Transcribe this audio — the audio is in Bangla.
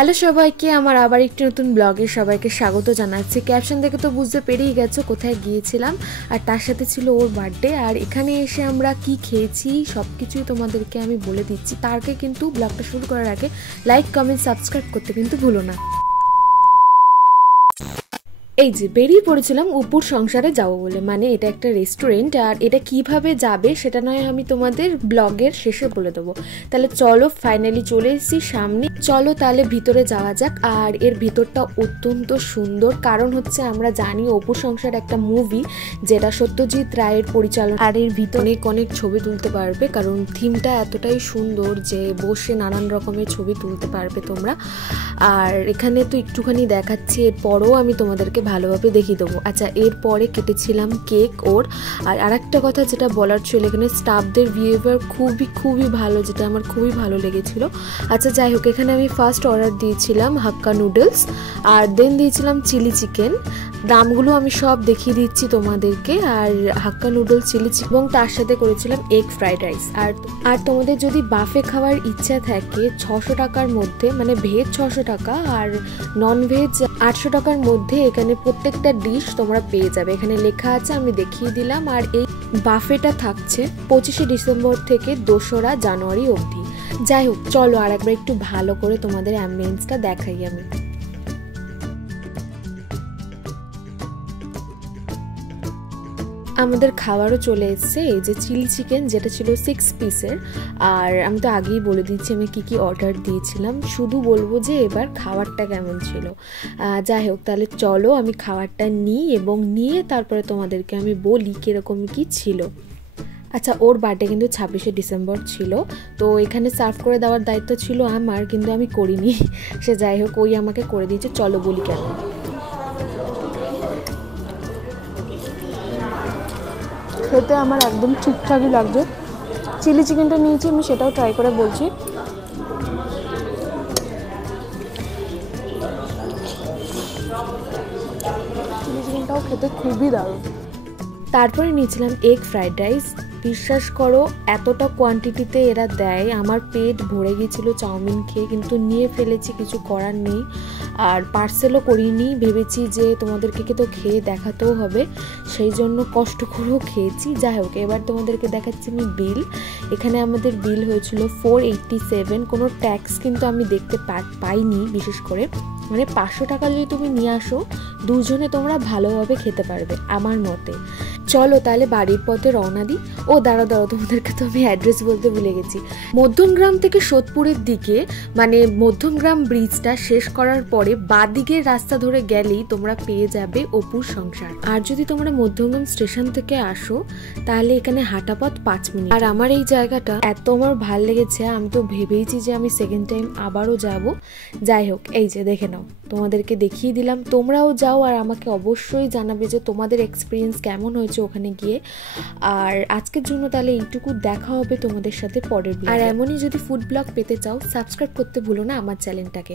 হ্যালো সবাইকে, আমার আবার একটি নতুন ব্লগে সবাইকে স্বাগত জানাচ্ছি। ক্যাপশন দেখে তো বুঝতে পেরেই গেছো কোথায় গিয়েছিলাম, আর তার সাথে ছিল ওর বার্থডে। আর এখানে এসে আমরা কি খেয়েছি সব কিছুই তোমাদেরকে আমি বলে দিচ্ছি। তার আগে কিন্তু ব্লগটা শুরু করার আগে লাইক, কমেন্ট, সাবস্ক্রাইব করতে কিন্তু ভুলো না। এই যে বেরিয়ে পড়েছিলাম অপুর সংসারে যাব বলে, মানে এটা একটা রেস্টুরেন্ট, আর এটা কিভাবে যাবে সেটা নয় আমি তোমাদের ব্লগের শেষে বলে দেবো। তাহলে চলো, ফাইনালি চলে এসেছি সামনে, চলো তাহলে ভিতরে যাওয়া যাক। আর এর ভিতরটা অত্যন্ত সুন্দর, কারণ হচ্ছে আমরা জানি অপুর সংসার একটা মুভি যেটা সত্যজিৎ রায়ের পরিচালনা, আর এর ভিতরে অনেক ছবি তুলতে পারবে, কারণ থিমটা এতটাই সুন্দর যে বসে নানান রকমের ছবি তুলতে পারবে তোমরা। আর এখানে তো একটুখানি দেখাচ্ছি, এরপরও আমি তোমাদেরকে ভালোভাবে দেখিয়ে দেবো। আচ্ছা, এরপরে কেটেছিলাম কেক ওর। আর আরেকটা কথা যেটা বলার ছিল, এখানে স্টাফদের বিহেভিয়ার খুবই ভালো, যেটা আমার খুবই ভালো লেগেছিল। আচ্ছা যাই হোক, এখানে আমি ফার্স্ট অর্ডার দিয়েছিলাম হাক্কা নুডলস, আর দেন দিয়েছিলাম চিলি চিকেন। দামগুলো আমি সব দেখিয়ে দিচ্ছি তোমাদেরকে। আর হাক্কা নুডলস, চিলি চিকেন এবং তার সাথে করেছিলাম এগ ফ্রাইড রাইস। আর তোমাদের যদি বাফে খাওয়ার ইচ্ছা থাকে 600 টাকার মধ্যে, মানে ভেজ 600 টাকা আর নন ভেজ 800 টাকার মধ্যে এখানে প্রত্যেকটা ডিশ তোমরা পেয়ে যাবে। এখানে লেখা আছে, আমি দেখিয়ে দিলাম। আর এই বাফেটা থাকছে 25শে ডিসেম্বর থেকে 2রা জানুয়ারি অবধি। যাই হোক, চলো আর একবার একটু ভালো করে তোমাদের অ্যাম্বিয়েন্সটা দেখাই আমি। আমাদের খাবারও চলে এসছে। এই যে চিলি চিকেন, যেটা ছিল 6 পিসের। আর আমি তো আগেই বলে দিচ্ছি আমি কি অর্ডার দিয়েছিলাম, শুধু বলবো যে এবার খাবারটা কেমন ছিল। যাই হোক, তাহলে চলো আমি খাবারটা নিই এবং নিয়ে তারপরে তোমাদেরকে আমি বলি কীরকম কি ছিল। আচ্ছা, ওর বার্থডে কিন্তু 26শে ডিসেম্বর ছিল, তো এখানে সার্ভ করে দেওয়ার দায়িত্ব ছিল আমার, কিন্তু আমি করিনি। সে যাই হোক, ওই আমাকে করে দিয়েছে। চলো বলি কেন। খেতে আমার একদম ঠিকঠাকই লাগছে। চিলি চিকেনটা নিয়েছি আমি, সেটাও ট্রাই করে বলছি। চিলি চিকেনটাও খেতে খুবই দারুণ। তারপরে নিয়েছিলাম এগ ফ্রাইড রাইস। বিশ্বাস করো, এতটা কোয়ান্টিটিতে এরা দেয়, আমার পেট ভরে গিয়েছিলো চাউমিন খেয়ে, কিন্তু নিয়ে ফেলেছি, কিছু করার নেই। আর পার্সেলও করিনি, ভেবেছি যে তোমাদেরকে তো খেয়ে দেখাতেও হবে, সেই জন্য কষ্ট করেও খেয়েছি। যাই হোক, এবার তোমাদেরকে দেখাচ্ছি আমি বিল। এখানে আমাদের বিল হয়েছিল 487। কোনো ট্যাক্স কিন্তু আমি দেখতে পাইনি বিশেষ করে। মানে 500 টাকা যদি তুমি নিয়ে আসো, দুজনে তোমরা ভালোভাবে খেতে পারবে আমার মতে। চলো তাহলে বাড়ির পথে রওনা দিই। ও দাঁড়াও, তোমাদেরকে তো আমি অ্যাড্রেস বলতে ভুলে গেছি। মধ্যমগ্রাম থেকে সোদপুরের দিকে, মানে মধ্যমগ্রাম ব্রিজটা শেষ করার পরে বাঁদিকের রাস্তা ধরে গেলেই তোমরা পেয়ে যাবে অপুর সংসার। আর যদি তোমরা মধ্যমগ্রাম স্টেশন থেকে আসো, তাহলে এখানে হাঁটা পথ 5 মিনিট। আর আমার এই জায়গাটা এত আমার ভাল লেগেছে, আমি তো ভেবেইছি যে আমি সেকেন্ড টাইম আবারও যাব। যাই হোক, এই যে দেখে নাও, তোমাদেরকে দেখিয়ে দিলাম। তোমরাও যাও আর আমাকে অবশ্যই জানাবে যে তোমাদের এক্সপিরিয়েন্স কেমন হয়েছে ওখানে গিয়ে। আর আজকের জন্য তাহলে এইটুকু, দেখা হবে তোমাদের সাথে পরের ব্লগে। আর এমনই যদি ফুড ব্লগ পেতে চাও, সাবস্ক্রাইব করতে ভুলো না আমার চ্যানেলটাকে।